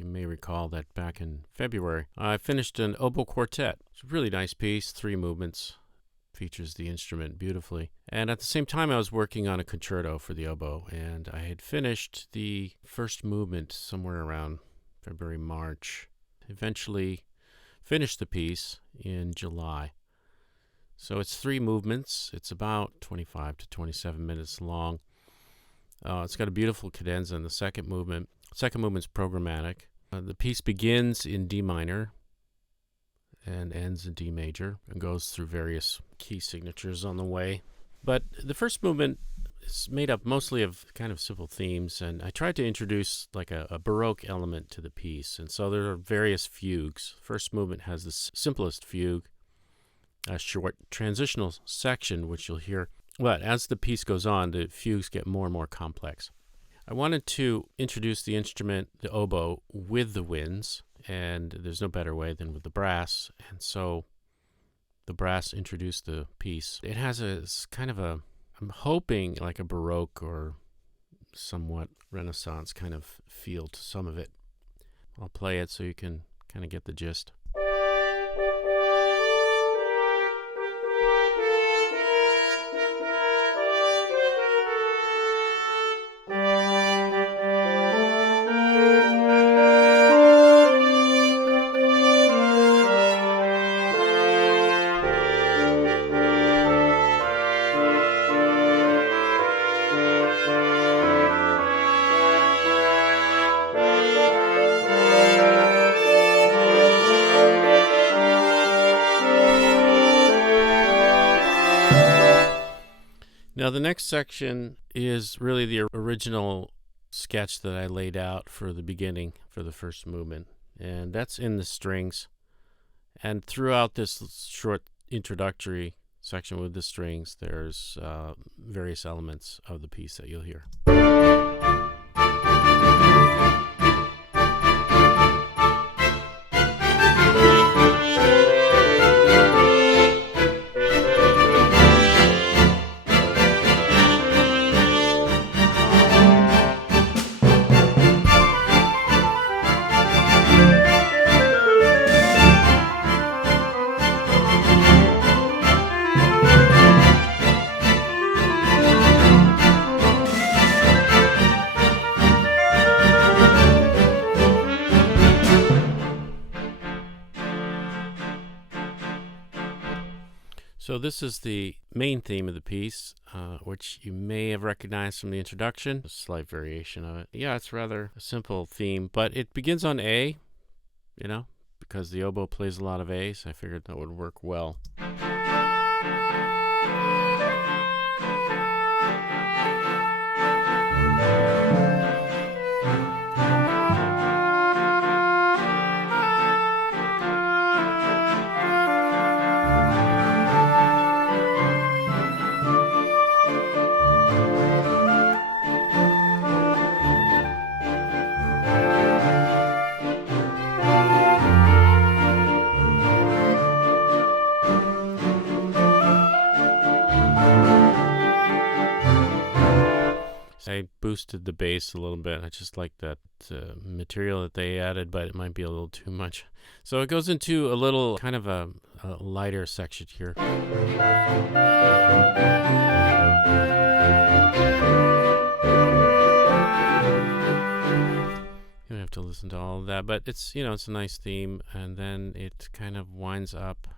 You may recall that back in February, I finished an oboe quartet. It's a really nice piece, 3 movements, features the instrument beautifully. And at the same time, I was working on a concerto for the oboe, and I had finished the first movement somewhere around February, March. Eventually finished the piece in July. So it's 3 movements. It's about 25 to 27 minutes long. It's got a beautiful cadenza in the second movement. Second movement's programmatic. The piece begins in D minor and ends in D major and goes through various key signatures on the way. But the first movement is made up mostly of kind of simple themes, and I tried to introduce like a Baroque element to the piece. And so there are various fugues. First movement has the simplest fugue, a short transitional section, which you'll hear. But as the piece goes on, the fugues get more and more complex. I wanted to introduce the instrument, the oboe, with the winds, and there's no better way than with the brass. And so the brass introduced the piece. It has a kind of a, I'm hoping like a Baroque or somewhat Renaissance kind of feel to some of it. I'll play it so you can kind of get the gist. Now, the next section is really the original sketch that I laid out for the beginning, for the first movement, and that's in the strings. And throughout this short introductory section with the strings, there's various elements of the piece that you'll hear. So this is the main theme of the piece, which you may have recognized from the introduction, a slight variation of it. Yeah, it's rather a simple theme, but it begins on A, because the oboe plays a lot of A's. I figured that would work well. I boosted the bass a little bit. I just like that material that they added, but it might be a little too much. So it goes into a little kind of a lighter section here. You don't have to listen to all of that, but it's it's a nice theme, and then it kind of winds up.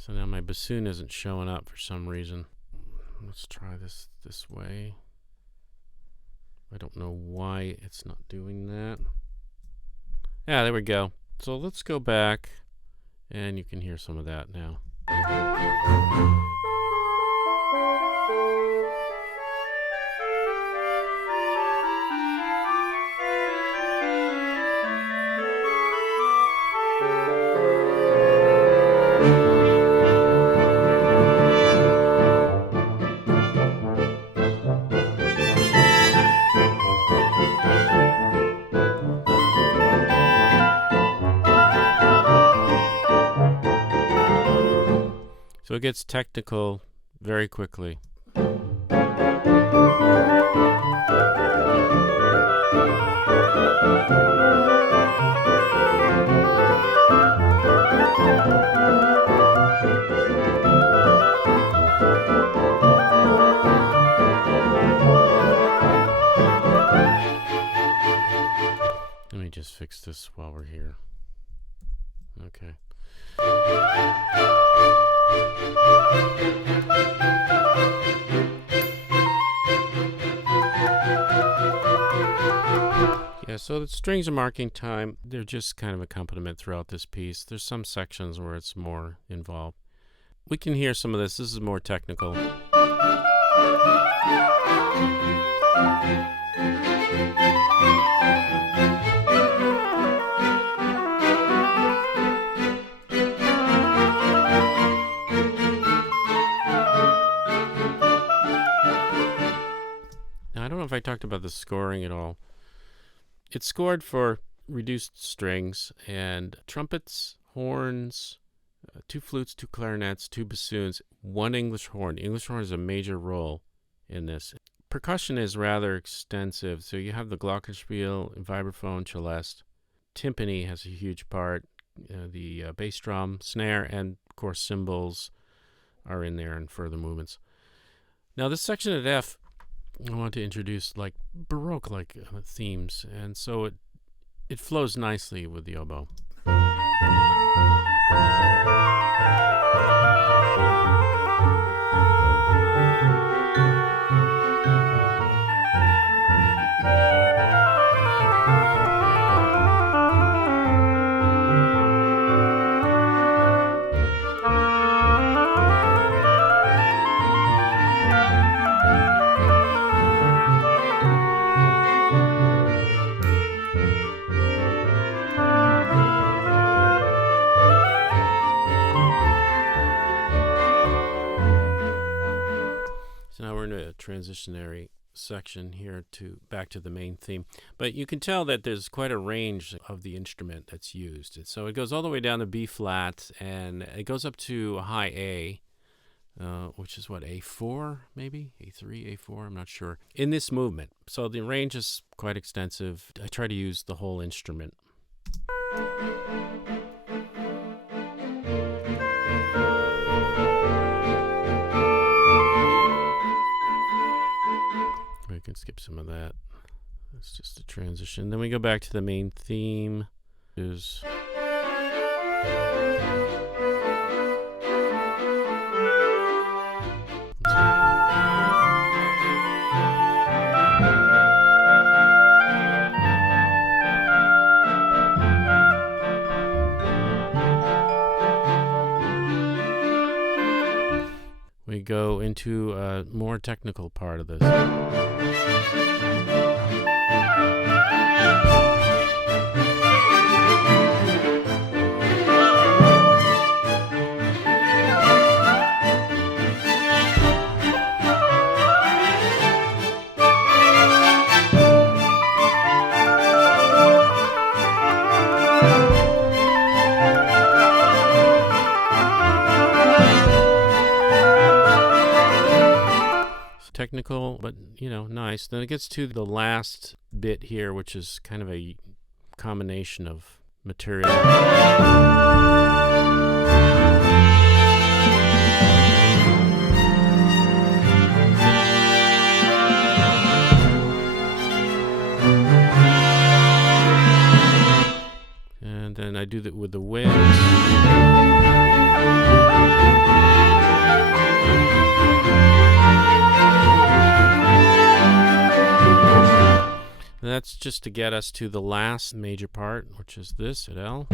So now my bassoon isn't showing up for some reason. Let's try this way. I don't know why it's not doing that. Yeah, there we go. So let's go back, and you can hear some of that now. it gets technical very quickly. Let me just fix this while we're here. Okay. Yeah, so the strings are marking time. They're just kind of accompaniment throughout this piece. There's some sections where it's more involved. We can hear some of this. This is more technical. Now, I don't know if I talked about the scoring at all. It's scored for reduced strings and trumpets, horns, 2 flutes, 2 clarinets, 2 bassoons, 1 English horn. English horn is a major role in this. Percussion is rather extensive, so you have the glockenspiel, vibraphone, celeste. Timpani has a huge part, the bass drum, snare, and of course cymbals are in there and further movements. Now this section at F, I want to introduce like Baroque-like themes, and so it flows nicely with the oboe. So now we're in a transitionary section here back to the main theme. But you can tell that there's quite a range of the instrument that's used. And so it goes all the way down to B flat, and it goes up to a high A, which is what, A4 maybe? A3, A4, I'm not sure, in this movement. So the range is quite extensive. I try to use the whole instrument. We can skip some of that. That's just a transition. Then we go back to the main theme. Is we go into a more technical part of this. Technical, but nice. Then it gets to the last bit here, which is kind of a combination of material. And then I do that with the winds. That's just to get us to the last major part, which is this at L.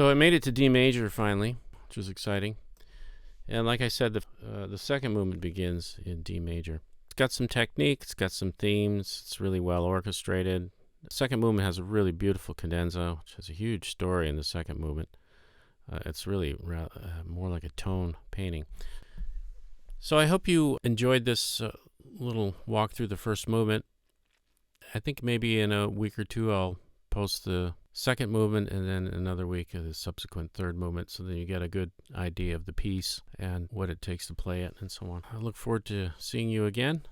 So I made it to D major finally, which was exciting. And like I said, the second movement begins in D major. It's got some technique, it's got some themes, it's really well orchestrated. The second movement has a really beautiful cadenza, which has a huge story in the second movement. It's really more like a tone painting. So I hope you enjoyed this little walk through the first movement. I think maybe in a week or two I'll post the second movement and then another week of the subsequent third movement, so that you get a good idea of the piece and what it takes to play it and so on. I look forward to seeing you again.